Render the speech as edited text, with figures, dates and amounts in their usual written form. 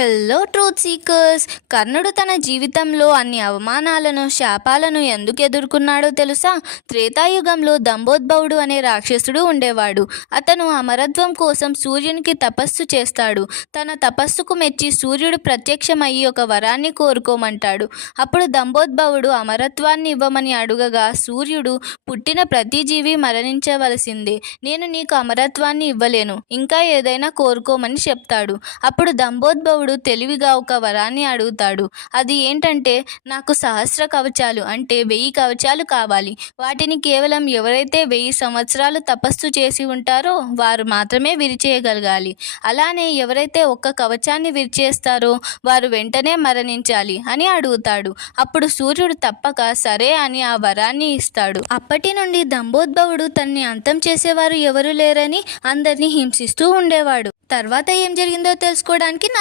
Hello truth seekers. కర్ణుడు తన జీవితంలో అన్ని అవమానాలను, శాపాలను ఎందుకు ఎదుర్కొన్నాడో తెలుసా? త్రేతాయుగంలో దంభోద్భవుడు అనే రాక్షసుడు ఉండేవాడు. అతను అమరత్వం కోసం సూర్యునికి తపస్సు చేస్తాడు. తన తపస్సుకు మెచ్చి సూర్యుడు ప్రత్యక్షమయ్యి ఒక వరాన్ని కోరుకోమంటాడు. అప్పుడు దంభోద్భవుడు అమరత్వాన్ని ఇవ్వమని అడుగగా సూర్యుడు, పుట్టిన ప్రతి జీవి మరణించవలసిందే, నేను నీకు అమరత్వాన్ని ఇవ్వలేను, ఇంకా ఏదైనా కోరుకోమని చెప్తాడు. అప్పుడు దంభోద్భవుడు తెలివిగా ఒక వరాన్ని అడుగుతాడు. అది ఏంటంటే, నాకు సహస్ర కవచాలు అంటే 1000 కవచాలు కావాలి. వాటిని కేవలం ఎవరైతే 1000 సంవత్సరాలు తపస్సు చేసి ఉంటారో వారు మాత్రమే విరిచేయగలగాలి. అలానే ఎవరైతే ఒక్క కవచాన్ని విరిచేస్తారో వారు వెంటనే మరణించాలి అని అడుగుతాడు. అప్పుడు సూర్యుడు తప్పక సరే అని ఆ వరాన్ని ఇస్తాడు. అప్పటి నుండి దంభోద్భవుడు తన్ని అంతం చేసేవారు ఎవరు లేరని అందరినీ హింసిస్తూ ఉండేవాడు. తర్వాత ఏం జరిగిందో తెలుసుకోవడానికి నా